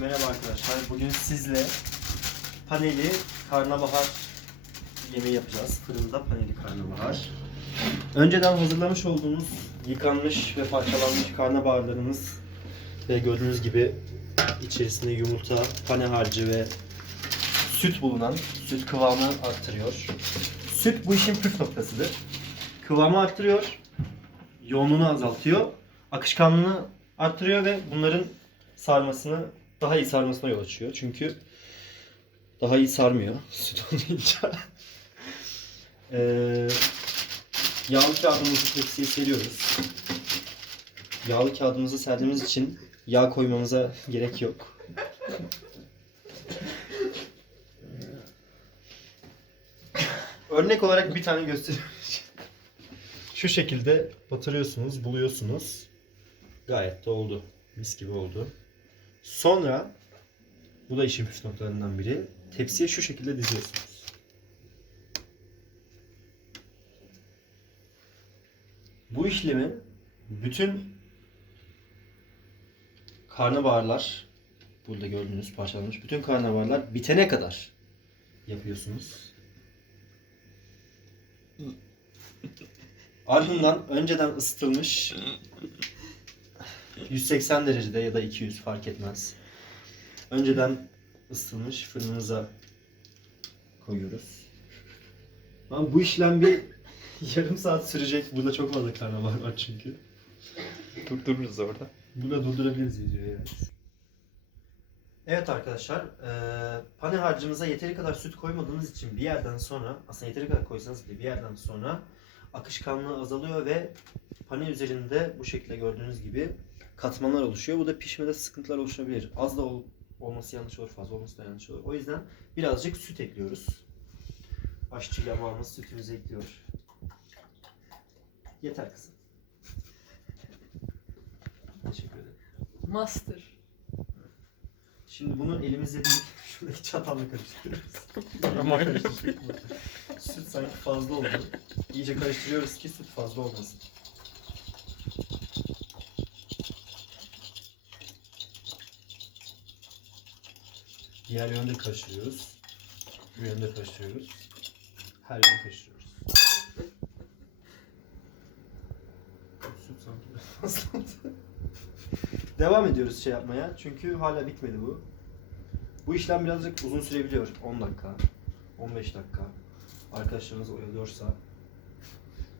Merhaba arkadaşlar. Bugün sizle paneli karnabahar yemeği yapacağız. Fırında paneli karnabahar. Önceden hazırlamış olduğumuz yıkanmış ve parçalanmış karnabaharlarımız ve gördüğünüz gibi içerisinde yumurta, pane harcı ve süt bulunan süt kıvamı arttırıyor. Süt bu işin püf noktasıdır. Kıvamı arttırıyor, yoğunluğunu azaltıyor, akışkanlığını arttırıyor ve bunların sarmasını daha iyi sarmasına yol açıyor. Çünkü daha iyi sarmıyor süt olmayınca. Ee, yağlı kağıdımızı tepsiye seriyoruz. Yağlı kağıdımızı serdiğimiz için yağ koymamıza gerek yok. Örnek olarak bir tane gösteriyorum. Şu şekilde batırıyorsunuz, buluyorsunuz. Gayet de oldu. Mis gibi oldu. Sonra bu da işin püf noktalarından biri. Tepsiye şu şekilde diziyorsunuz. Bu işlemi bütün karnabaharlar burada gördüğünüz parçalanmış bütün karnabaharlar bitene kadar yapıyorsunuz. Ardından önceden ısıtılmış 180 derecede ya da 200 fark etmez. Önceden ısıtılmış fırınımıza koyuyoruz. Ama bu işlem bir yarım saat sürecek. Burada çok fazla karnabahar var çünkü. Durdururuz orada. Burada durdurabiliriz videoyu evet. Evet arkadaşlar, eee pane harcımıza yeteri kadar süt koymadığınız için bir yerden sonra, aslında yeteri kadar koysanız bile bir yerden sonra akışkanlığı azalıyor ve pane üzerinde bu şekilde gördüğünüz gibi katmanlar oluşuyor. Bu da pişmede sıkıntılar oluşabilir. Az da ol- olması yanlış olur, fazla olması da yanlış olur. O yüzden birazcık süt ekliyoruz. Aşçı yamağımız sütümüzü ekliyor. Yeter kızım. Teşekkür ederim. Master. Şimdi bunu elimizle değil, şuradaki çatalla karıştırıyoruz. Ama öyle. süt sanki fazla oldu. İyice karıştırıyoruz ki süt fazla olmasın. Diğer yönde karıştırıyoruz. Bu yönde karıştırıyoruz. Her yönde karıştırıyoruz. Süt sanki biraz fazla oldu. Devam ediyoruz şey yapmaya. Çünkü hala bitmedi bu. Bu işlem birazcık uzun sürebiliyor. 10 dakika, 15 dakika. Arkadaşlarınız oyalıyorsa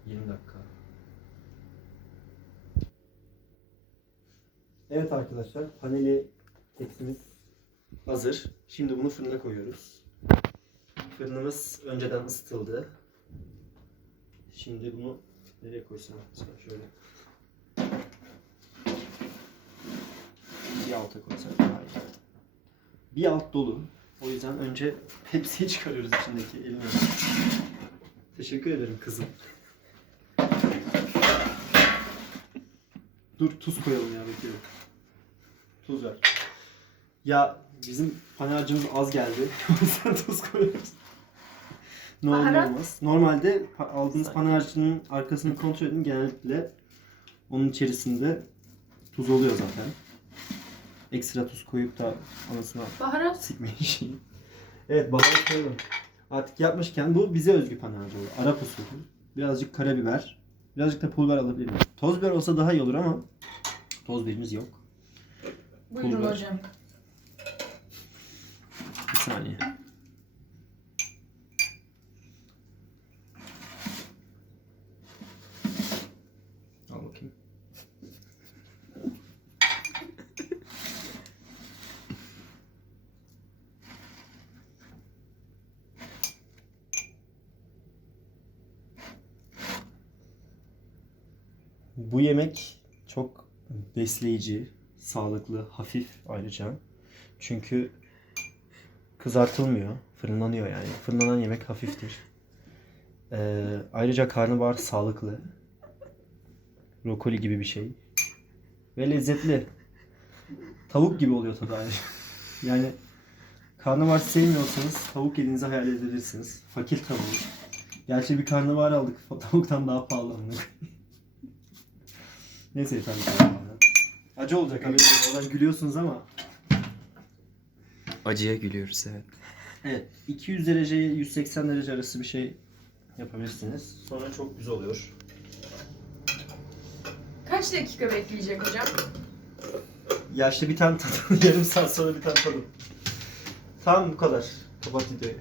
20 dakika. Evet arkadaşlar, paneli tepsimiz hazır. Şimdi bunu fırına koyuyoruz. Fırınımız önceden ısıtıldı. Şimdi bunu nereye koysam? Şöyle. Bir alta koysam daha iyi. Bir alt dolu. O yüzden önce tepsiyi çıkarıyoruz içindeki elini. Teşekkür ederim kızım. Dur tuz koyalım ya bekliyorum. Tuz ver. Ya bizim pane harcımız az geldi. O yüzden tuz koyuyoruz. Ne olur ne Baharat? olmaz. Normalde pa- aldığınız pane harcının arkasını kontrol edin. Genellikle onun içerisinde tuz oluyor zaten. Ekstra tuz koyup da anasına Baharat. sikmeyin şeyi. Evet baharat koyalım. Artık yapmışken bu bize özgü panarcı olur. Arap usulü. Birazcık karabiber. Birazcık da pul biber alabilir miyim? Toz biber olsa daha iyi olur ama toz biberimiz yok. Buyurun Pul hocam. Saniye. Al bakayım. Bu yemek çok besleyici, sağlıklı, hafif ayrıca. Çünkü kızartılmıyor, fırınlanıyor yani. Fırınlanan yemek hafiftir. Ee, ayrıca karnabahar sağlıklı. Brokoli gibi bir şey. Ve lezzetli. Tavuk gibi oluyor tadı ayrıca. Yani karnabahar sevmiyorsanız tavuk yediğinizi hayal edebilirsiniz. Fakir tavuğu. Gerçi bir karnabahar aldık. Tavuktan daha pahalı. Neyse efendim. Acı olacak haberiniz. Oradan gülüyorsunuz ama Acıya gülüyoruz evet. Evet, 200 derece 180 derece arası bir şey yapabilirsiniz. Sonra çok güzel oluyor. Kaç dakika bekleyecek hocam? Ya işte bir tane tadım, yarım saat sonra bir tane tadım. Tamam bu kadar. Kapat videoyu.